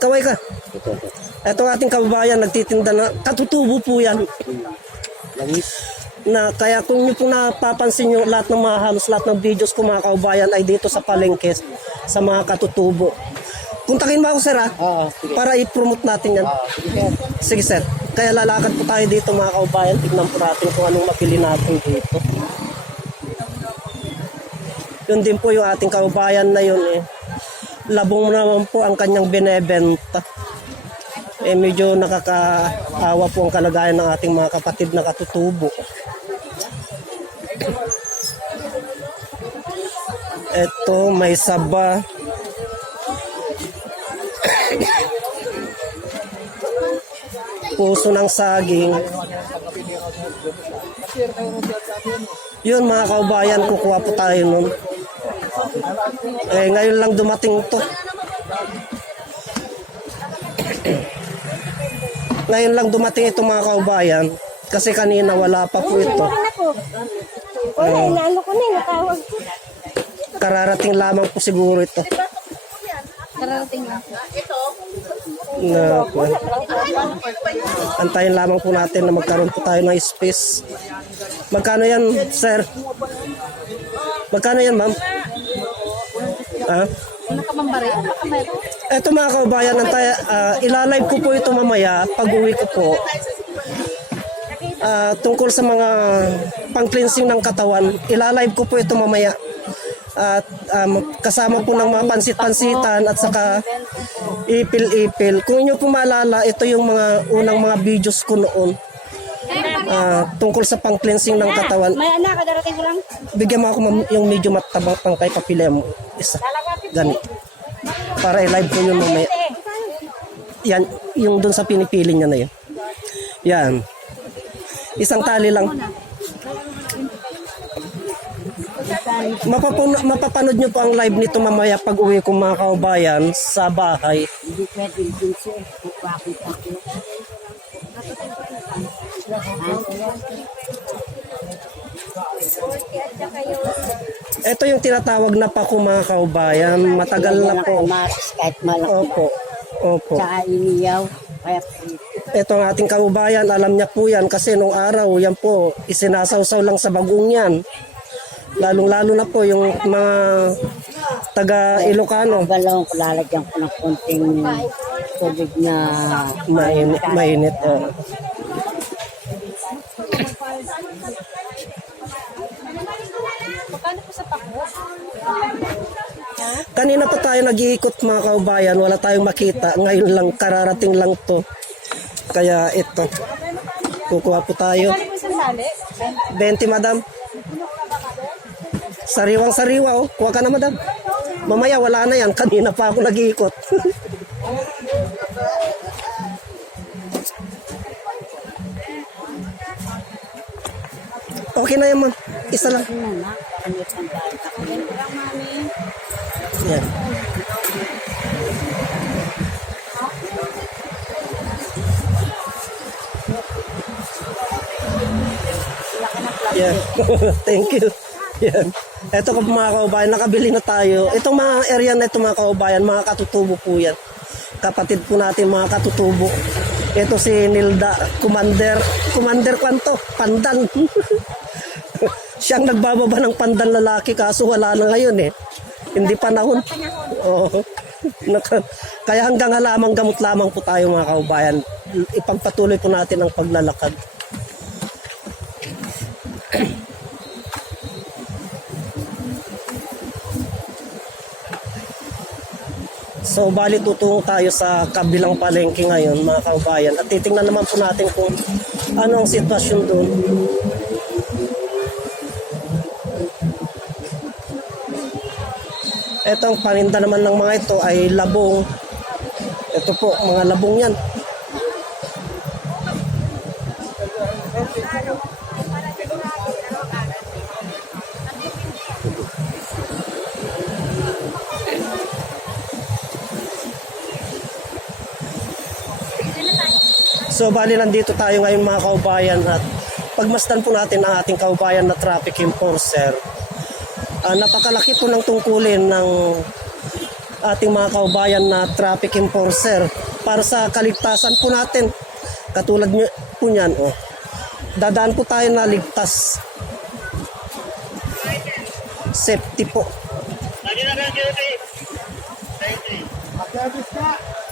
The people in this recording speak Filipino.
Kaway ka. Ito ating kababayan, nagtitinda na, katutubo po yan. Na kaya kung nyo po napapansin nyo, halos lahat ng videos ko mga kababayan ay dito sa palengke, sa mga katutubo. Puntakin mo ako sir para i-promote natin yan. Sige sir. Kaya lalakad po tayo dito mga kababayan, tignan po natin kung anong mapili natin dito. Yun din po yung ating kababayan na yun eh. Labong naman po ang kanyang binebenta. Medyo nakakaawa po ang kalagayan ng ating mga kapatid na katutubo. Ito, may saba. Puso ng saging. Yun mga kaubayan, kukuha po tayo nun. Ngayon lang dumating to. Ngayon lang dumating ito mga kaubayan. Kasi kanina wala pa po ito. Kararating lamang po siguro ito. Kararating lang. Antayin lamang po natin na magkaroon po tayo ng space. Magkano yan, sir? Magkano yan, ma'am? Ito mga kaubayan, ilalive ko po ito mamaya pag uwi ko po. Tungkol sa mga pang-cleansing ng katawan, ilalive ko po ito mamaya. At kasama po ng mga pansit-pansitan at saka ipil-ipil. Kung inyo po maalala, ito yung mga unang mga videos ko noon. Tungkol sa pang-cleansing ng katawan. May anak, kadarating ko lang. Bigyan mo ako yung medyo matabang pang kay papili mo. Isa. Ganito. Para i-live ko yun mamaya. Yan, yung dun sa pinipili niya na yun. Yan. Isang tali lang. Mapapanood nyo po ang live nito mamaya pag uwi ko mga kaubayan sa bahay. Ito yung tinatawag na pako mga kaubayan. Matagal na po. Opo. Opo. Ito ang ating kaubayan. Alam niya po yan kasi nung araw yan po isinasawsaw lang sa bagong yan. Lalong-lalo na po yung mga taga Ilocano. Balawang ko lalagyan ko ng konting tubig na mainit. Kanina pa tayo nag-iikot mga kaubayan, wala tayong makita. Ngayon lang, kararating lang to. Kaya ito, kukuha po tayo. 20 madam. Sariwang-sariwa oh. Kuha ka na madam. Mamaya wala na yan. Kanina pa ako nag-iikot. Okay na yan ma'am. Isa lang. Yan. Yeah. Thank you. Yan. Ito ko mga kaubayan, nakabili na tayo. Itong mga area na ito mga kaubayan, mga katutubo po yan. Kapatid po natin mga katutubo. Ito si Nilda, Commander kwanto, pandan. Siyang nagbababa ng pandan lalaki kaso wala na ngayon eh. Hindi panahon. Oh. Kaya hanggang halamang gamot lamang po tayo mga kaubayan. Ipagpatuloy po natin ang paglalakad. So bali tutungo tayo sa kabilang palengke ngayon mga kaubayan at titingnan naman po natin kung ano ang sitwasyon doon. Etong paninda naman ng mga ito ay labong. Ito po mga labong yan. So bali nandito tayo ngayon mga kaubayan at pagmasdan po natin ang ating kaubayan na traffic enforcer. Napakalaki po ng tungkulin ng ating mga kaubayan na traffic enforcer para sa kaligtasan po natin. Katulad nyo po niyan, oh. Dadaan po tayo na ligtas. Safety po. Lagi na lang, Jerry. Thank you.